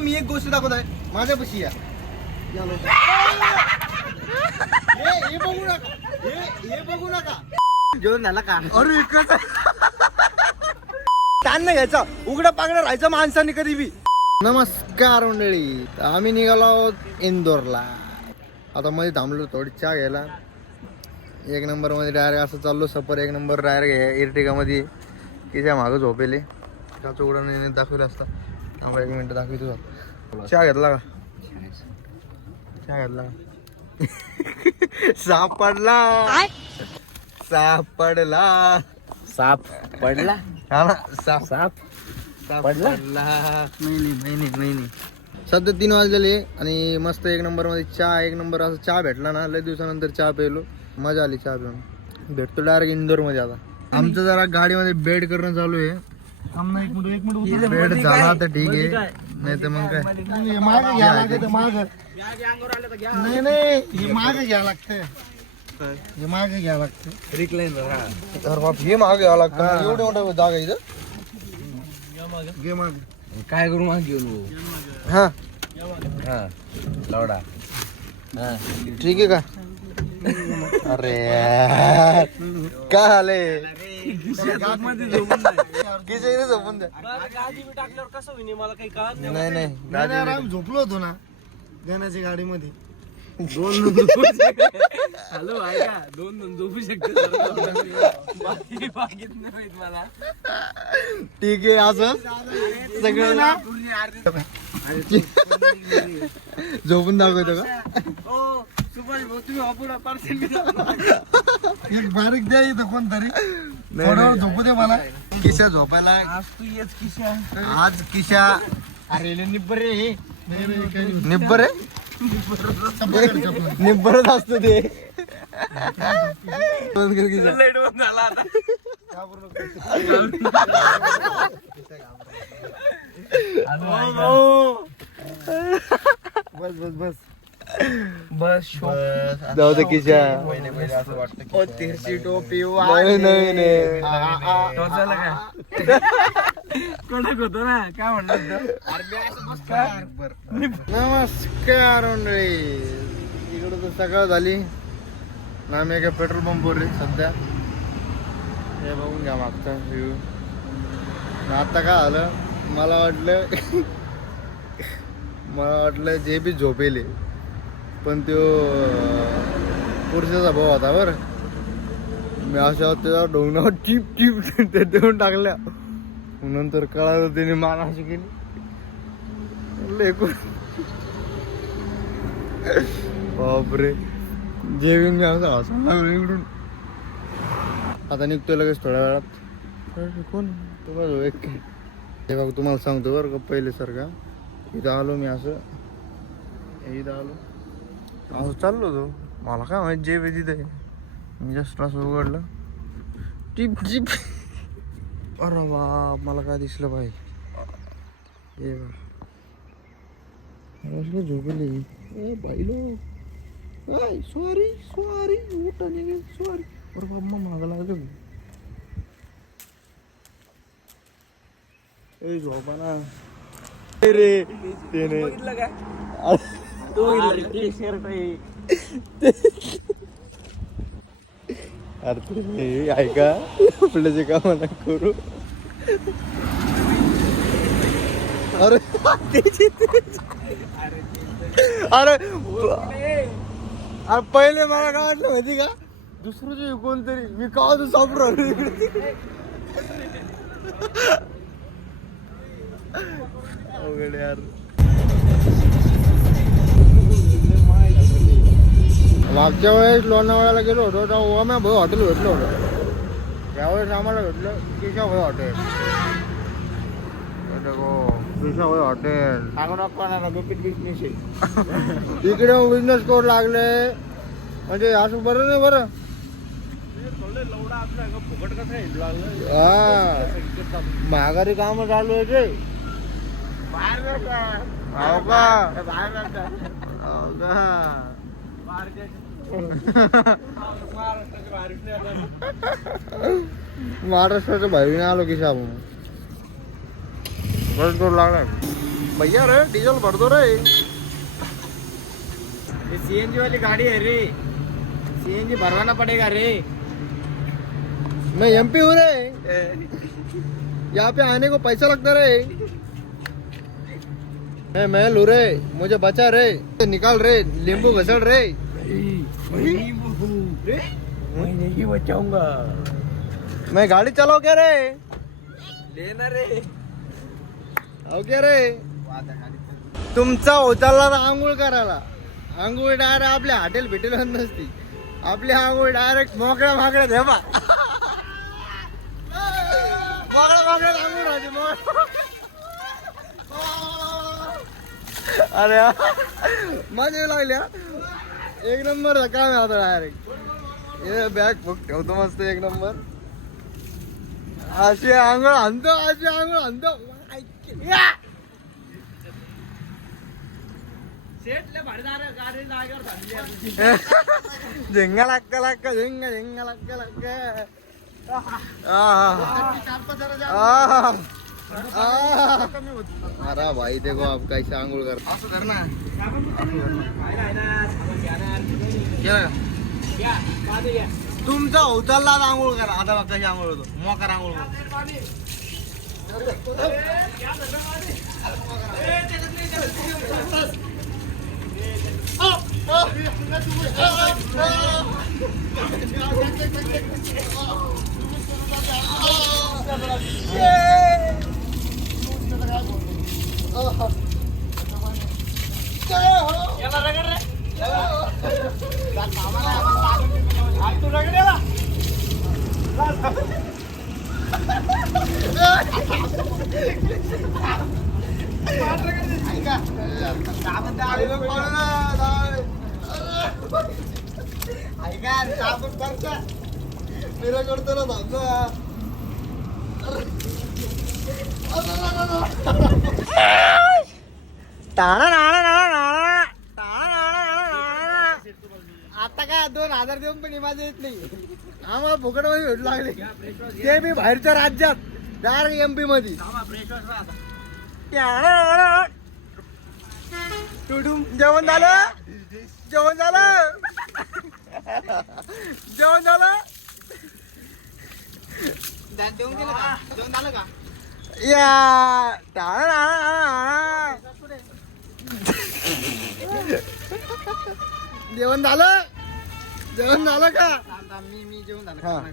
मी एक गोष्ट दाखवत आहे माझ्यापाशी या हे बघू नका हे बघू नका जेवण झाला का अरे ताण नाही घ्यायचा उघडा पागडा राहायचं माणसाने कधी बी. नमस्कार मंडळी, आम्ही निघालो आहोत इंदोरला. आता मध्ये थांबलो थोडी चहा घ्यायला. एक नंबर मध्ये डायरेक्ट असं चाललो सफर एक नंबर डायरेक्ट इर्टिगा मध्ये किच्या मागं झोपेले त्याचं उडण दाखवलं असता. आम्हाला 1 मिनिट दाखवतो. चहा घेतला का? चहा घेतला का? साप पडला साप पडला हा ना साप पडला नाही. सध्या 3 वाजलेले आणि मस्त 1 नंबर मध्ये चहा एक नंबर असं चहा भेटला ना. लय दिवसानंतर चहा प्यायलो, मजा आली चहा पिऊन. भेटतो डायरेक्ट इंदोर मध्ये. आता आमचं जरा गाडीमध्ये बेड करणं चालू आहे. बेड झाला तर ठीक आहे, नाही तर मग काय माग घ्या लागत. माग नाही माग घ्या लागतं. हे माग घ्या लागतं रिक्लाइनर. बाप हे माग घ्यावं लागतं. एवढं मोठं जागा इथं. घे माग. काय करू माग घेऊन हा लवडा ठीक आहे का? अरे काय आले झोपून द्या. नाही झोपलो होतो ना गाण्याच्या गाडीमध्ये. 2 झोपू शकतो मला. ठीक आहे असं सगळं ना झोपून दाखवतो का? एक बारीक द्या इथं कोणतरी थोड्यावर झोपू दे मला. किशा झोपायला आज तू येच किशा. आज किशा अरे निब्बर रे निब्बर आहे. निब्बरच असतो ते. लाईट बंद झाला आता. बस बस बस बस जाऊ दे किशा. तिरशी टोपी नाही टोचायला काय कडक होतो ना. काय म्हणलं नमस्कार मंडळी. इकडं तर सकाळ झाली ना. आम्ही एका पेट्रोल पंपवर रे सध्या. हे बघून घ्या मागचा व्ह्यू. आता काय झालं मला वाटलं जे बी झोपेले पण तो पुरुषाचा भाऊ होता बरं. मी अशा त्याचा डोंगरावर टिप ते देऊन टाकल्या. नंतर कळालं त्याने मान अशी केली. बापरे जेवीन मी असं हसायला लागलो इकडून. आता निघतोय लगेच थोड्या वेळात. कोण तुम्हाला एक हे बघ तुम्हाला सांगतो बरं का पहिले सारखा. इथं आलो मी असं चाललो होतो. मला काय माहिती जे बी तिथे मी जस्ट असं उघडलं टिप जिप. अरे वा मला काय दिसलं पाहिजे. हे बघ झोपली बाईलो. सॉरी उठा निघे सॉरी. अरे बाबा मागं लागलं झोपा ना रे. ते नाही बघितलं काय तू शर्ट अरे तुम्ही ऐका आपलं जे काम ना करू. अरे अरे पहिले मला काय वाटलं माहिती का दुसरं जे कोणतरी मी का सापडू अवघड यार. मागच्या वेळेस लोणावळ्याला गेलो होतो तेव्हा ओम्या भाऊ हॉटेल भेटलं होतं. त्यावेळेस आम्हाला भेटलं केशाभाई हॉटेल. केशाभाई हॉटेल इकडे बिझनेस कोड लागले म्हणजे असं बरं नाही. बरं हा महागारी काम चालू आहे ते. महाराष्ट्राच्या बाहेर आलो की साबण लागला. भैया रे डीजल भर दो रे. सीएनजी वाली गाड़ी है रे, सीएनजी भरवाना पड़ेगा रे. मैं एमपी हूँ रे, यहाँ पे आने को पैसा लगता रे. मैं लू रे, मुझे बचा रे, निकाल रे, नींबू घसड़ रे. मैं नहीं बचाऊंगा. मैं गाडी चालव क्या रे. लेना रे. ओके रे. तुमचा उचलला ना आंघोळ करायला. आंघोळ डायरेक्ट आपल्या हॉटेल भेटेल नसती. आपली आंघोळ डायरेक्ट मोकळ्या माकड्या देवा. मोकळ्या माकड्या आंघोळ राहते अरे मजा येऊ लागल्या. एक नंबर काम आहे आता डायरेक्ट. हे बॅग फुक ठेवतो मस्त एक नंबर. अशी आंघोळ आणतो, अशी आंघोळ आणतो. झिंगा लाक्का लाक्का झिंगा झिंगा लाक्का लाक्का. अरे भाई देखो आप कैसे आंघोळ करता. असं कर ना. तुमचा उचलला आंघोळ करा. आता बघ कशी आंघोळ होतो. मोकार आंघोळ होतो. मेरा करतो ना दादा. आता काय 2000 देऊन पण माझं येत नाही. आम्हाला फुकट मध्ये भेटू लागले. ते बी बाहेरच्या राज्यात डायरेक्ट एमपी मध्ये. जेवण झालं. जेवण झालं. जेवण झालं. जेवण झालं का? या जेवण झालं. जेवण झालं का? मी जेवण झालं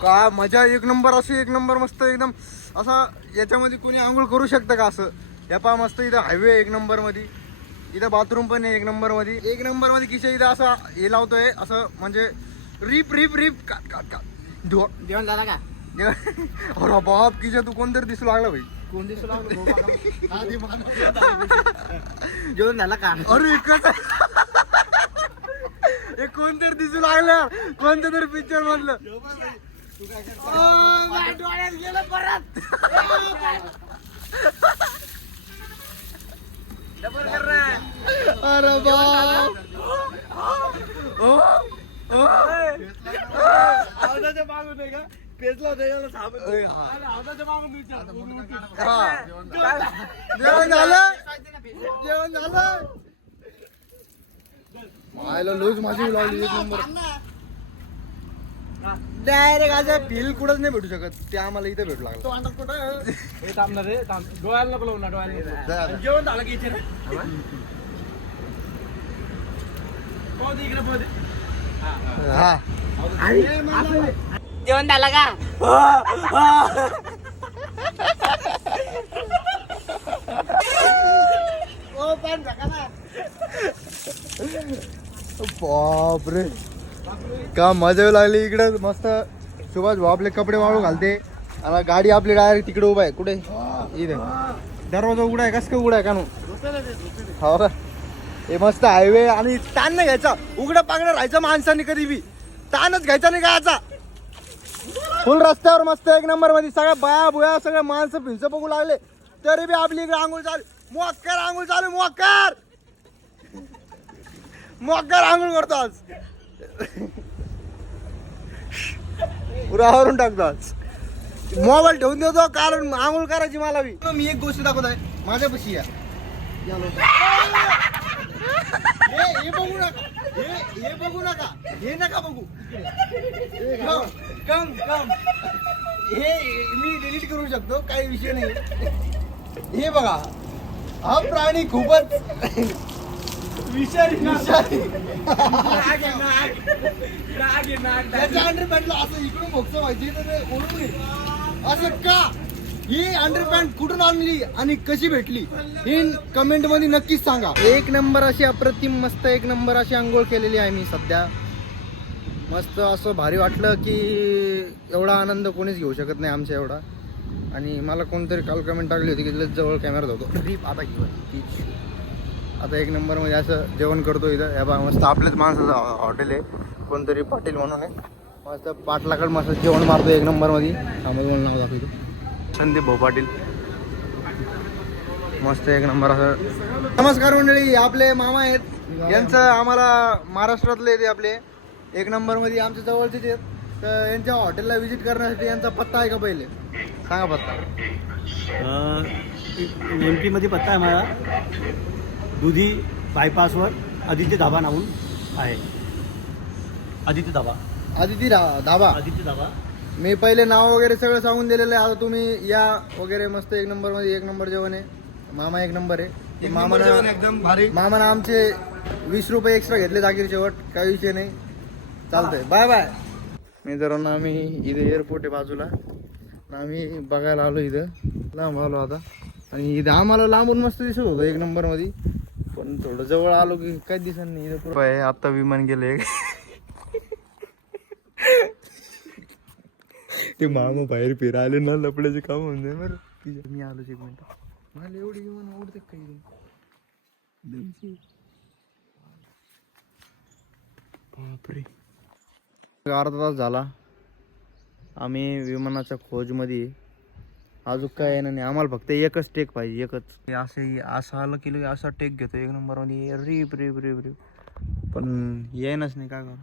का मजा एक नंबर. अशी एक नंबर मस्त एकदम. असं याच्यामध्ये कोणी आंघोळ करू शकतं का असं. या पा मस्त इथं हायवे एक नंबर मध्ये. इथं बाथरूम पण आहे एक नंबर मध्ये. एक नंबर मध्ये किशा इथं असं हे लावतोय असं म्हणजे रिप रिप रिप काट काट काट. जेवण झालं का? अरे बाप किशा तू कोणतरी दिसू लागला भाई. कोण दिसू लागलं? जेवण झालं का? अरे हे कोणतरी दिसू लागलं. कोणत्या तरी पिक्चर मधलं. डोळ्यात गेलं परत. अरे बाप. आवाजाच्या मागून आहे का? पेचला होता याला साबण. आवाजाच्या मागून विचार. जेवण झालं. जेवण झालं. मायला लूज माझी लावली एक नंबर. डायरेक्ट आज फील कुठंच नाही भेटू शकत. ते आम्हाला इथं भेटू लागलं. कुठं हे थांबणार रे. डोळ्याला नको लावू ना. डोळ्याला जेवण झालं की इथे रे. पाहू दे इकडे. पाहू दे. हा जेवण झालं का? बापरे का मजा येऊ लागली इकडे. मस्त सुभाष भाऊ आपले कपडे वाळू घालते. आणि गाडी आपली डायरेक्ट तिकडे उभा आहे. कुठे इथे दरवाजा उघडा आहे. कसं काय उघडा आहे का? हो का. हे मस्त हायवे. आणि ताण नाही घ्यायचा. उघडं पागडं राहायचं माणसाने कधी बी. ताणच घ्यायचा नाही का. फुल रस्त्यावर मस्त एक नंबर मध्ये सगळ्या बाया बुया सगळ्या माणसं भिंच बघू लागले. तरी बी आपली इकडे आंघोळ चालू. मोक्कर आंघोळ चालू. मोक्कर मोक्कर आंघोळ करतो आज. पुरावरून टाकतो आज. मोबाईल ठेवून देतो कारण आंघोळ करायची मला बी. मी एक गोष्ट दाखवत आहे माझ्यापाशी या. हे बघू नका, हे बघू नका, हे नका बघू. कम कम हे मी डिलीट करू शकतो, काही विषय नाही. हे बघा, हा प्राणी खूपच विषारी त्याच्या अंडरपॅन्टला असं इकडून भोगचं व्हायची तर ते ओढून येईल. असं का? ही अंडरपॅन्ट कुठून आणली आणि कशी भेटली हे कमेंट मध्ये नक्कीच सांगा. एक नंबर अशी अप्रतिम मस्त एक नंबर अशी आंघोळ केलेली आहे मी सध्या. मस्त असं भारी वाटलं की एवढा आनंद कोणीच घेऊ शकत नाही आमच्या एवढा. आणि मला कोणतरी काल कमेंट टाकली होती की जवळ कॅमेरा होतो ट्रीप आता घेऊ. आता एक नंबरमध्ये असं जेवण करतो इथं. या बा मस्त आपल्याच माणसाचं हॉटेल आहे, कोणतरी पाटील म्हणून आहे. मस्त पाटलाकडे मस्त जेवण मारतो एक नंबरमध्ये. त्यामध्ये मला नाव दाखवतो संदीप भाऊ पाटील. मस्त एक नंबर असं. नमस्कार मंडळी, आपले मामा आहेत. यांचं आम्हाला महाराष्ट्रातले ते आपले एक नंबरमध्ये आमच्या जवळचेच आहेत. तर यांच्या हॉटेलला व्हिजिट करण्यासाठी यांचा पत्ता आहे का पहिले सांगा पत्ता. MP मध्ये पत्ता आहे माझा. दुधी बायपासवर आदित्य धाबा नावून आहे. आदित्य धाबा आदित्य धाबा. मी पहिले नाव वगैरे सगळं सांगून दिलेलं आहे. आता तुम्ही या वगैरे मस्त एक नंबरमध्ये एक नंबर जेवण आहे. मामा एक नंबर आहे. एकदम भारी. मामानं आमचे 20 रुपये एक्स्ट्रा घेतले जागीर शेवट, काही विषय नाही, चालतंय. Bye bye. मित्रांनो आम्ही इथे एअरपोर्ट आहे बाजूला, आम्ही बघायला आलो इथं. लांब आलो आता आणि इथं आम्हाला लांबून मस्त दिसत होतं एक नंबरमध्ये, पण थोडं जवळ आलो की काही दिसत नाही. इथं आता विमान गेले. ते मामा बाहेर फिरायले ना, लपड्याचे काम होऊन जाईल बरं. मी आलो एक मिनिट. मला एवढी विमान आवडते काही बापरे. अर्धा तास झाला आम्ही विमानाच्या खोजमध्ये. अजून काय येणार नाही आम्हाला, फक्त एकच टेक पाहिजे, एकच. असं आलं की असा टेक घेतो एक नंबरमध्ये. रिप रिप रिप रिप पण येईनच नाही, काय करा.